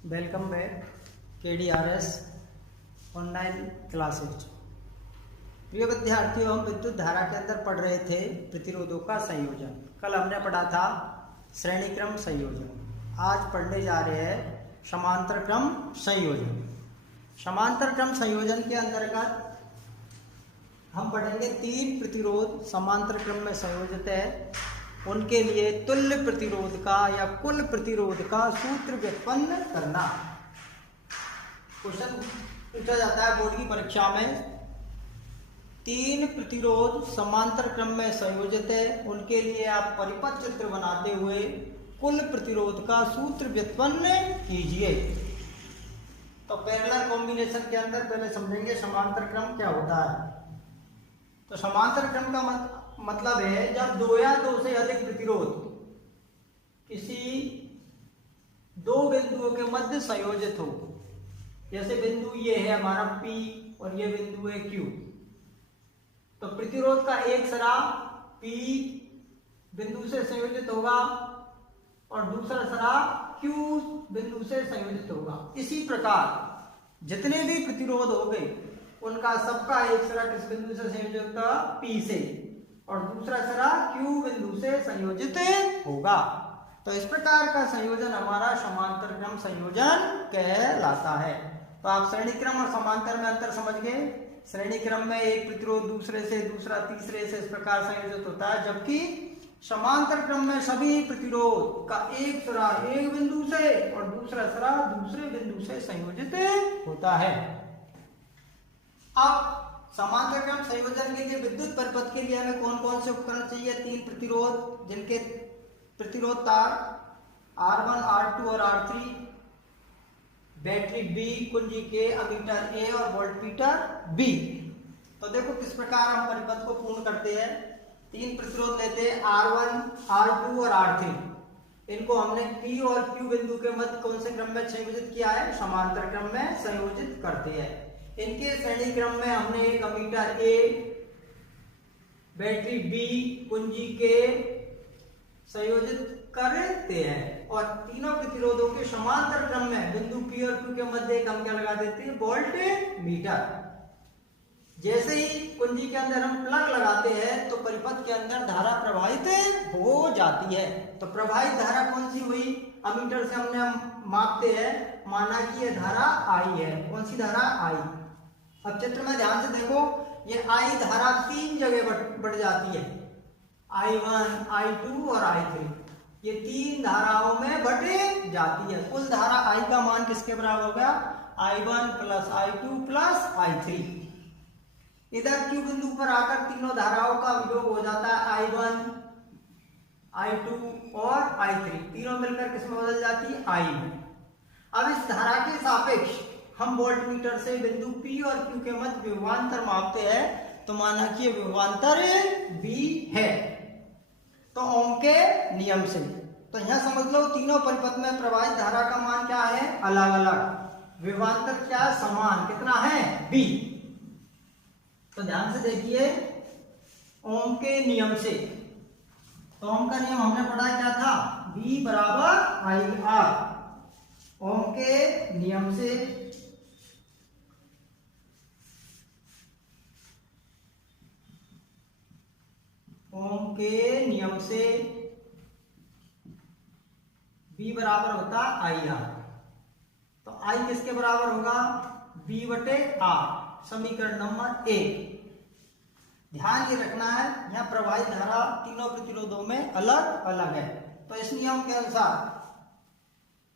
Welcome back KDRS online classes. प्रिय विद्यार्थियों, हम विद्युत धारा के अंदर पढ़ रहे थे प्रतिरोधों का संयोजन। कल हमने पढ़ा था श्रेणी क्रम संयोजन। आज पढ़ने जा रहे हैं समांतर क्रम संयोजन। समांतर क्रम संयोजन के अंतर्गत हम पढ़ेंगे तीन प्रतिरोध समांतर क्रम में संयोजित है, उनके लिए तुल्य प्रतिरोध का या कुल प्रतिरोध का सूत्र व्युत्पन्न करना। क्वेश्चन पूछा जाता है बोर्ड की परीक्षा में, तीन प्रतिरोध समांतर क्रम में संयोजित है, उनके लिए आप परिपथ चित्र बनाते हुए कुल प्रतिरोध का सूत्र व्युत्पन्न कीजिए। तो पैरेलल कॉम्बिनेशन के अंदर पहले समझेंगे समांतर क्रम क्या होता है। तो समांतर क्रम का मतलब है जब दो या दो से अधिक प्रतिरोध किसी दो बिंदुओं के मध्य संयोजित हो। जैसे बिंदु ये है हमारा P और ये बिंदु है Q। तो प्रतिरोध का एक सिरा P बिंदु से संयोजित होगा और दूसरा सिरा Q बिंदु से संयोजित होगा। इसी प्रकार जितने भी प्रतिरोध हो गए उनका सबका एक सिरा किस बिंदु से संयोजित होगा? P से, और दूसरा सिरा Q बिंदु से संयोजित होगा। तो इस प्रकार का संयोजन हमारा समांतर क्रम संयोजन कहलाता है। तो आप श्रेणी क्रम और समांतर में अंतर समझ गए। श्रेणी क्रम में एक प्रतिरोध दूसरे से, दूसरा तीसरे से इस प्रकार संयोजित होता है, जबकि समांतर क्रम में सभी प्रतिरोध का एक सिरा एक बिंदु से और दूसरा सिरा दूसरे बिंदु से संयोजित होता है। अब समांतर क्रम संयोजन के लिए विद्युत परिपथ के लिए हमें कौन कौन से उपकरण चाहिए? तीन प्रतिरोध जिनके प्रतिरोध तार R1, R2 और R3, बैटरी B, कुंजी K, अमीटर A और वोल्टमीटर B। तो देखो किस प्रकार हम परिपथ को पूर्ण करते हैं। तीन प्रतिरोध लेते हैं R1, R2 और R3। इनको हमने P और Q बिंदु के मध्य कौन से क्रम में संयोजित किया है? समांतर क्रम में संयोजित करते हैं। इनके श्रेणी क्रम में हमने एक अमीटर A, बैटरी B, कुंजी K संयोजित करते हैं, और तीनों प्रतिरोधों के समांतर क्रम में बिंदु P और Q के मध्य एक हम क्या लगा देते हैं? वोल्टमीटर। जैसे ही कुंजी के अंदर हम प्लग लगाते हैं तो परिपथ के अंदर धारा प्रवाहित हो जाती है। तो प्रवाहित धारा कौन सी हुई? अमीटर से हमने मापते हैं, माना कि यह धारा I है। कौन सी धारा? I। अब चित्र में ध्यान से देखो, ये I धारा तीन जगह बढ़ जाती है, I1, I2 और I3। ये तीन धाराओं में बढ़ जाती है। कुल धारा I का मान किसके बराबर हो गया? I1 plus I2 plus I3। इधर Q बिंदु पर आकर तीनों धाराओं का वियोग हो जाता है, I1, I2 और I3। तीनों मिलकर किस में बदल जाती है? I में। अब इस धारा के सापेक्ष हम वोल्टमीटर से बिंदु P और Q के मध्य विभवांतर मापते हैं, तो माना कि ये विभवांतर V है। तो ओम के नियम से तो यहां समझ लो तीनों परिपथ में प्रवाहित धारा का मान क्या है? अलग अलग। विभवांतर क्या? समान। कितना है? V। तो ध्यान से देखिए, ओम के नियम से, तो ओम का नियम हमने पढ़ा क्या था? V बराबर IR। ओम के नियम से V बराबर होता IR। तो I किसके बराबर होगा? V बटे R। समीकरण नंबर 1। ध्यान ये रखना है, यहाँ प्रवाहित धारा तीनों प्रतिरोधों में अलग अलग है। तो इस नियम के अनुसार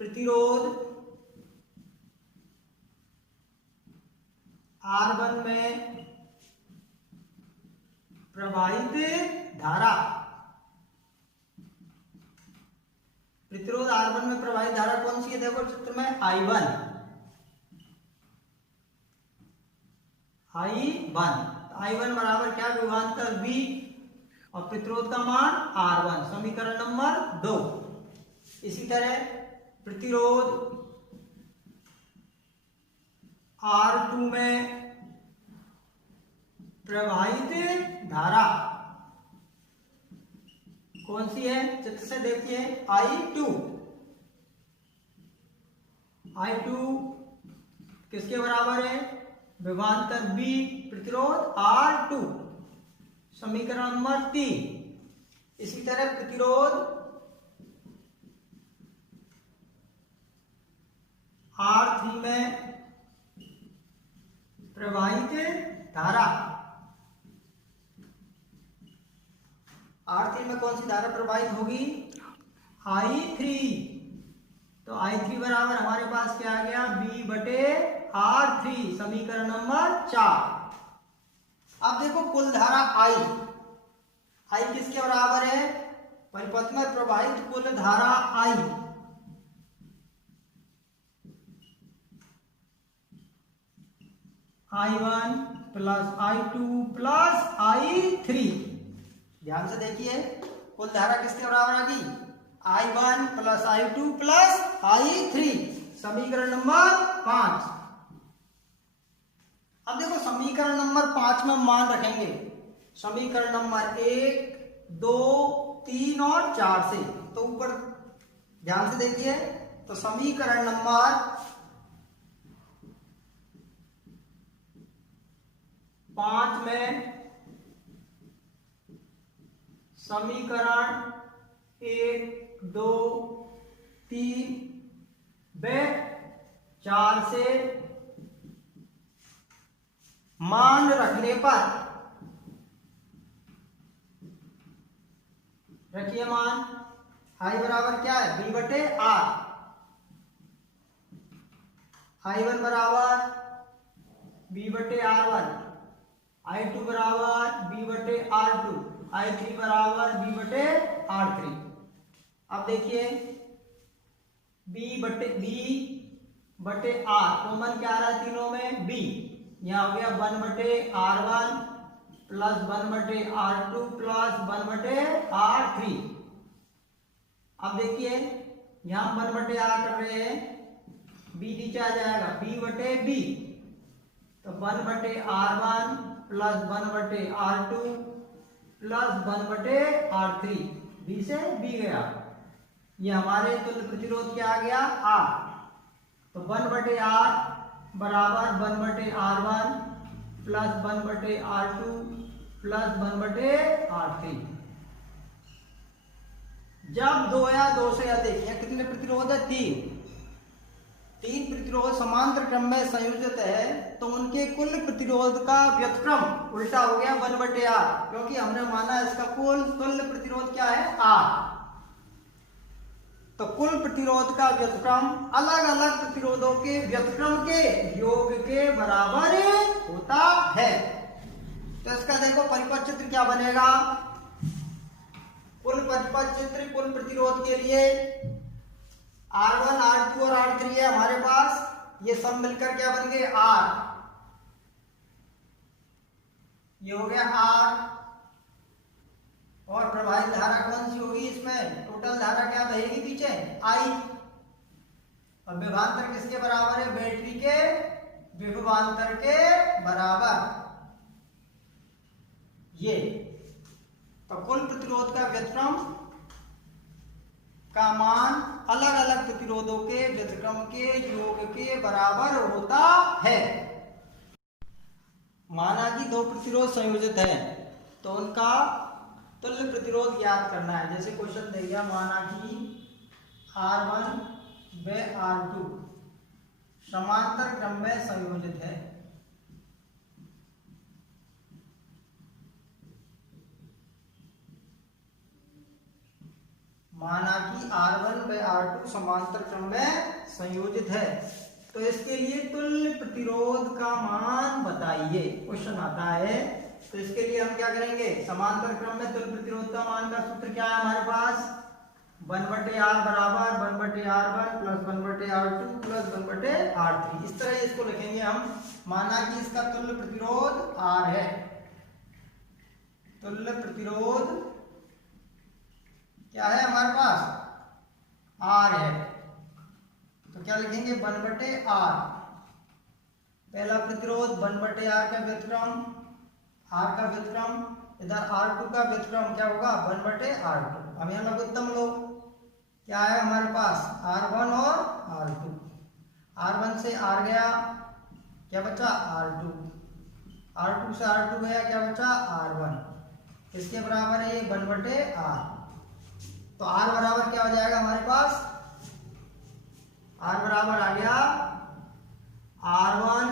प्रतिरोध R1 में प्रवाहित धारा, प्रतिरोध R1 में प्रवाहित धारा कौन सी है? देखो चित्र में I1। I1 बराबर क्या? विभवांतर V और प्रतिरोध का मान R1। समीकरण नंबर 2। इसी तरह प्रतिरोध R2 में प्रवाहित धारा कौन सी है? चित्र से देखिए, I2। I2 किसके बराबर है, विभवांतर B प्रतिरोध R2, समीकरण नंबर 3। इसी तरह प्रतिरोध R3 में प्रवाहित धारा, R3 में कौन सी धारा प्रवाहित होगी, I3। तो I3 बराबर हमारे पास क्या आ गया, B/R3, समीकरण नंबर 4। अब देखो कुल धारा I किसके बराबर है, परिपथ में प्रवाहित कुल धारा I, I1 plus I2 plus I3। ध्यान से देखिए कुल धारा किसके बराबर आ गई, I1 plus I2 plus I3, समीकरण नंबर 5। अब देखो समीकरण नंबर 5 में मान रखेंगे समीकरण नंबर 1, 2, 3 और 4 से। तो ऊपर ध्यान से देखिए, तो समीकरण नंबर 5 में समीकरण 1, 2, 3 व 4 से मान रखने पर, रखिए मान I बराबर क्या है, B/R, I1 बराबर B/R1, I2 बराबर B/R2, I3 बराबर B/R3। अब देखिए B/R कॉमन क्या आ रहा है तीनों में, B, यहां हो गया 1/R1 plus 1/R2 plus 1/R3। अब देखिए यहां 1/R कर रहे हैं, B नीचे आ जाएगा, B/B, तो 1/R1 plus 1/R2 plus 1/R3, B से B गया, ये हमारे तुल्य प्रतिरोध क्या आ गया, R। तो 1/R बराबर 1/R1 plus 1/R2 plus 1/R3। जब 2 या 2 से अधिक, या कितने प्रतिरोध है, 3 प्रतिरोध समांतर क्रम में संयोजित है, तो उनके कुल प्रतिरोध का व्युत्क्रम उल्टा हो गया 1/R, क्योंकि हमने माना इसका कुल तुल्य प्रतिरोध क्या है, R। तो कुल प्रतिरोध का व्युत्क्रम अलग अलग प्रतिरोधों के व्युत्क्रम के योग के बराबर होता है। तो इसका देखो परिपथ चित्र क्या बनेगा, कुल परिपथ चित्र कुल प्रतिरोध के लिए R1, R2 और R3 है हमारे पास, ये सब मिलकर क्या बन गए, R। ये हो गया R, और प्रवाहित धारा कौन सी होगी इसमें, टोटल धारा क्या बहेगी पीछे, I। और विभवांतर किसके बराबर है, बैटरी के विभवांतर के बराबर, ये। तो कुल प्रतिरोध का व्युत्क्रम का मान अलग अलग प्रतिरोधों के व्युत्क्रम के योग के बराबर होता है। माना कि 2 प्रतिरोध संयोजित है, तो उनका तुल्य प्रतिरोध याद करना है। जैसे क्वेश्चन दे दिया, माना कि R1 व R2 समांतर क्रम में संयोजित है, माना कि R1 व R2 समांतर क्रम में संयोजित है, तो इसके लिए तुल्य प्रतिरोध का मान बताइए, क्वेश्चन आता है। तो इसके लिए हम क्या करेंगे, समांतर क्रम में तुल्य प्रतिरोध का मान का सूत्र क्या है हमारे पास, 1/R बराबर 1/R1 plus 1/R2 plus 1/R3। इस तरह इसको लिखेंगे हम। माना कि इसका तुल्य प्रतिरोध R है, तुल्य प्रतिरोध क्या है हमारे पास, R है, तो क्या लिखेंगे 1/R। पहला प्रतिरोध 1/R का व्युत्क्रम, R का व्युत्क्रम, इधर R2 का व्युत्क्रम क्या होगा, 1/R2। अब यहाँ लघुत्तम लो, क्या है हमारे पास, R1 और R2। R1 से R गया, क्या बचा R2, R2 से R2 गया, क्या बचा R1, किसके बराबर है ये 1/R। तो R बराबर क्या हो जाएगा हमारे पास, R बराबर आ गया R1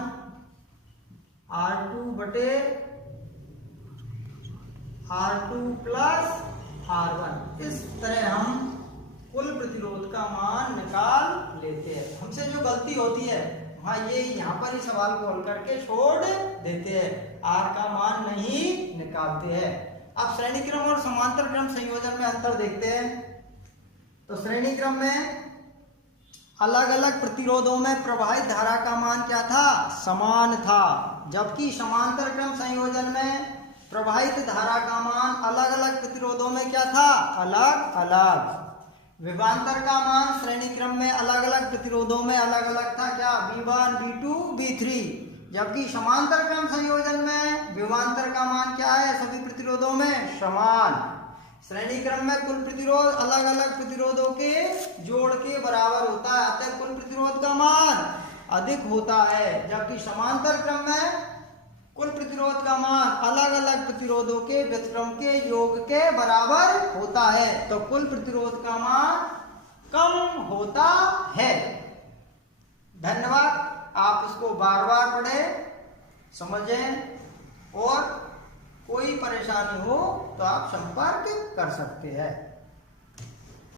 R2 प्लस R1। इस तरह हम कुल प्रतिरोध का मान निकाल लेते हैं। हमसे जो गलती होती है वहाँ ये यहाँ पर ही सवाल को हल करके छोड़ देते हैं, R का मान नहीं निकालते हैं। अब श्रेणी क्रम और समांतर क्रम संयोजन में अंतर देखते हैं। तो श्रेणी क्रम में अलग अलग प्रतिरोधों में प्रवाहित धारा का मान क्या था, समान था, जबकि समांतर क्रम संयोजन में प्रवाहित धारा का मान अलग अलग प्रतिरोधों में क्या था, अलग अलग। विभवांतर का मान श्रेणी क्रम में अलग अलग प्रतिरोधों में अलग अलग था, क्या V1 V2 V3, जबकि समांतर क्रम संयोजन में विभवांतर का मान क्या है, सभी प्रतिरोधों में समान। श्रेणी क्रम में कुल प्रतिरोध अलग अलग प्रतिरोधों के जोड़ के बराबर होता है, अतः कुल प्रतिरोध का मान अधिक होता है, जबकि समांतर क्रम में कुल प्रतिरोध का मान अलग अलग प्रतिरोधों के व्युत्क्रम के योग के बराबर होता है, तो कुल प्रतिरोध का मान कम होता है। धन्यवाद। आप इसको बार बार पढ़ें, समझें, और कोई परेशानी हो तो आप संपर्क कर सकते हैं।